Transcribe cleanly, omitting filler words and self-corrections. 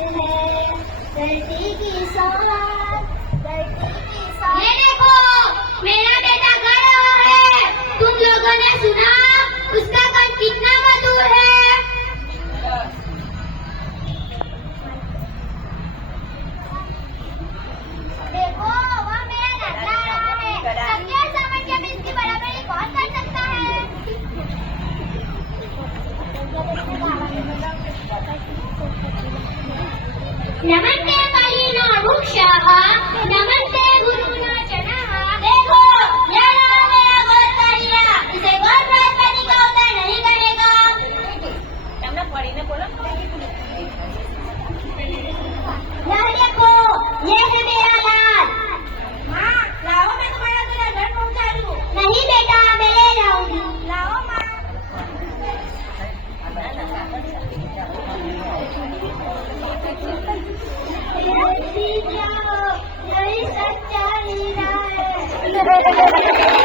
धरती की सौगात, धरती की सौगात। ये देखो, मेरा बेटा गा रहा है। तुम लोगों ने सुना? उसका गान कितना मधुर है। देखो, वह मेरा नगला रहा है। सबके और सामान के बीच की बराबरी कौन कर सकता है? नमस्ते कालीनो वृक्षः, नमस्ते गुरुना चनः। देखो, यह रहा मेरा गोलतालिया। इसे गोल बृहस्पति का अवतार नहीं करेगा। यह देखो, ये है मेरा लाल। माँ, लाओ, मैं तुम्हारा दूल्हा घर पहुंचा दूँ। नहीं बेटा, मैं ले जाऊंगी। लाओ माँ। यही सच्चा हीरा है।